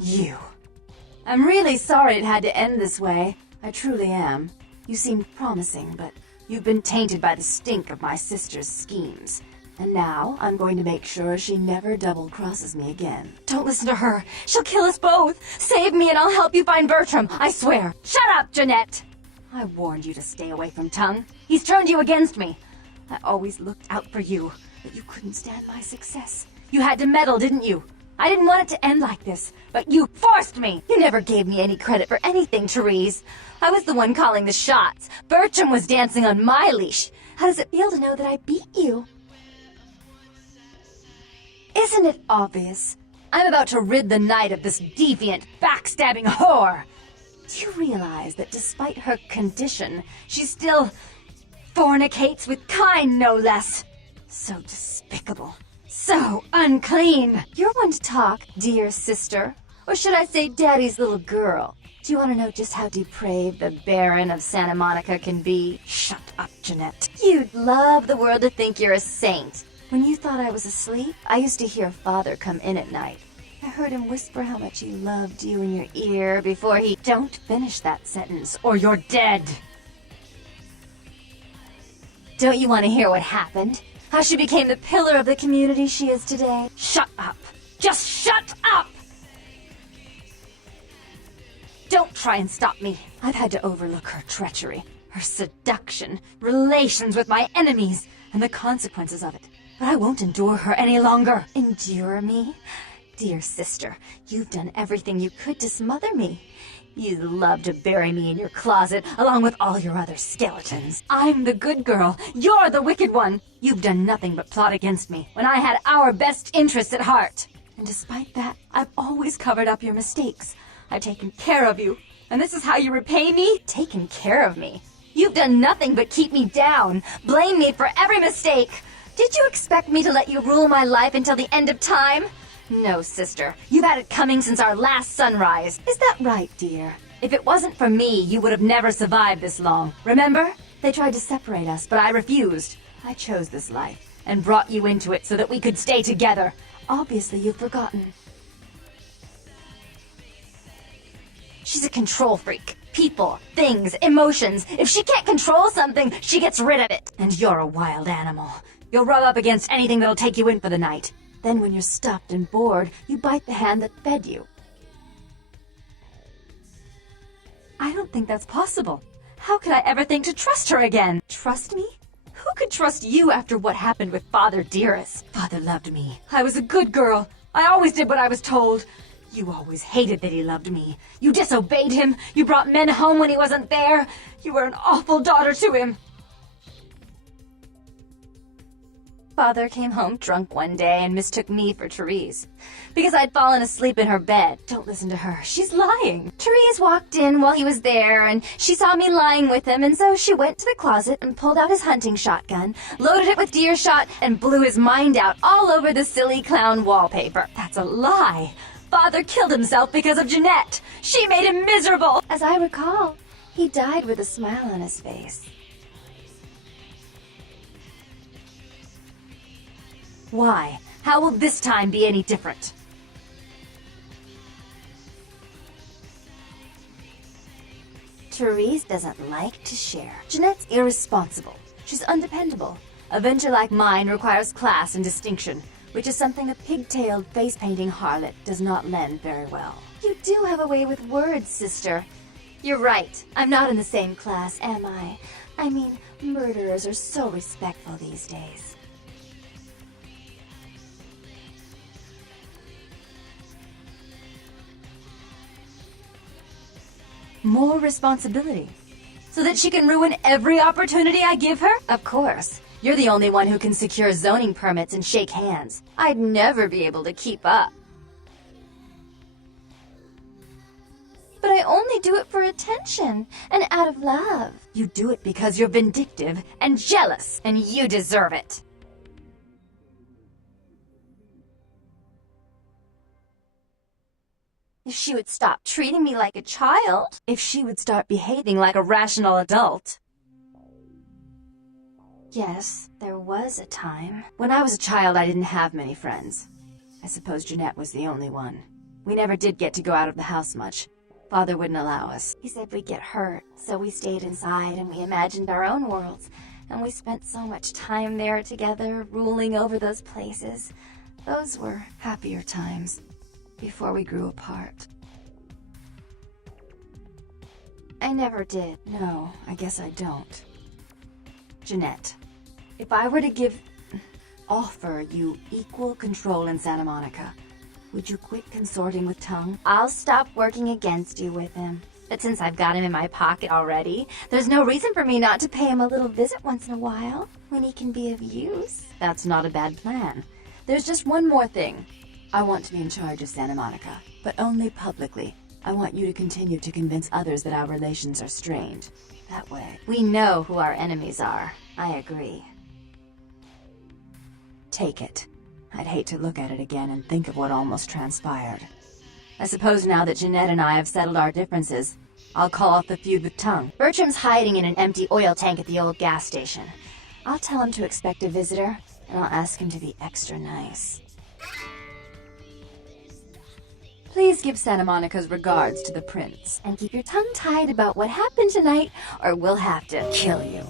You. I'm really sorry it had to end this way. I truly am. You seemed promising, but you've been tainted by the stink of my sister's schemes. And now I'm going to make sure she never double-crosses me again. Don't listen to her. She'll kill us both. Save me and I'll help you find Bertram, I swear. Shut up, Janettt! I warned you to stay away from Tongue. He's turned you against me. I always looked out for you, but you couldn't stand my success. You had to meddle, didn't you? I didn't want it to end like this, but you forced me. You never gave me any credit for anything, Therese. I was the one calling the shots. Bertram was dancing on my leash. How does it feel to know that I beat you? Isn't it obvious? I'm about to rid the night of this deviant, backstabbing whore. Do you realize that despite her condition, she still fornicates with kind, no less? So despicable. So unclean. You're one to talk, dear sister. Or should I say daddy's little girl? Do you want to know just how depraved the Baron of Santa Monica can be? Shut up, Janettt. You'd love the world to think you're a saint. When you thought I was asleep, I used to hear Father come in at night. I heard him whisper how much he loved you in your ear before he... Don't finish that sentence, or you're dead! Don't you want to hear what happened? How she became the pillar of the community she is today? Shut up! Just shut up! Don't try and stop me. I've had to overlook her treachery, her seduction, relations with my enemies, and the consequences of it. But I won't endure her any longer. Endure me? Dear sister, you've done everything you could to smother me. You'd love to bury me in your closet, along with all your other skeletons. I'm the good girl. You're the wicked one. You've done nothing but plot against me, when I had our best interests at heart. And despite that, I've always covered up your mistakes. I've taken care of you. And this is how you repay me? Taken care of me? You've done nothing but keep me down. Blame me for every mistake. Did you expect me to let you rule my life until the end of time? No, sister. You've had it coming since our last sunrise. Is that right, dear? If it wasn't for me, you would have never survived this long. Remember? They tried to separate us, but I refused. I chose this life and brought you into it so that we could stay together. Obviously, you've forgotten. She's a control freak. People, things, emotions. If she can't control something, she gets rid of it. And you're a wild animal. You'll rub up against anything that'll take you in for the night. Then when you're stuffed and bored, you bite the hand that fed you. I don't think that's possible. How could I ever think to trust her again? Trust me? Who could trust you after what happened with Father Dearest? Father loved me. I was a good girl. I always did what I was told. You always hated that he loved me. You disobeyed him. You brought men home when he wasn't there. You were an awful daughter to him. Father came home drunk one day and mistook me for Therese. Because I'd fallen asleep in her bed. Don't listen to her. She's lying. Therese walked in while he was there, and she saw me lying with him, and so she went to the closet and pulled out his hunting shotgun, loaded it with deer shot, and blew his mind out all over the silly clown wallpaper. That's a lie. Father killed himself because of Janettt. She made him miserable. As I recall, he died with a smile on his face. Why? How will this time be any different? Therese doesn't like to share. Janett's irresponsible. She's undependable. A venture like mine requires class and distinction, which is something a pigtailed, face-painting harlot does not lend very well. You do have a way with words, sister. You're right. I'm not in the same class, am I? I mean, murderers are so respectful these days. More responsibility. So that she can ruin every opportunity I give her? Of course. You're the only one who can secure zoning permits and shake hands. I'd never be able to keep up. But I only do it for attention and out of love. You do it because you're vindictive and jealous, and you deserve it. If she would stop treating me like a child, if she would start behaving like a rational adult. Yes, there was a time. When I was a child, I didn't have many friends. I suppose Janettt was the only one. We never did get to go out of the house much. Father wouldn't allow us. He said we'd get hurt, so we stayed inside and we imagined our own worlds. And we spent so much time there together, ruling over those places. Those were Happier times, before we grew apart. I never did. No, I guess I don't. Janette, if I were to offer you equal control in Santa Monica, would you quit consorting with Tongue? I'll stop working against you with him. But since I've got him in my pocket already, there's no reason for me not to pay him a little visit once in a while, when he can be of use. That's not a bad plan. There's just one more thing. I want to be in charge of Santa Monica, but only publicly. I want you to continue to convince others that our relations are strained. That way, We know who our enemies are. I agree. take it. I'd hate to look at it again and think of what almost transpired. I suppose now that Janette and I have settled our differences, I'll call off the feud with Tongue. Bertram's hiding in an empty oil tank at the old gas station. I'll tell him to expect a visitor, and I'll ask him to be extra nice. Please give Santa Monica's regards to the prince. And keep your tongue tied about what happened tonight, or we'll have to kill you.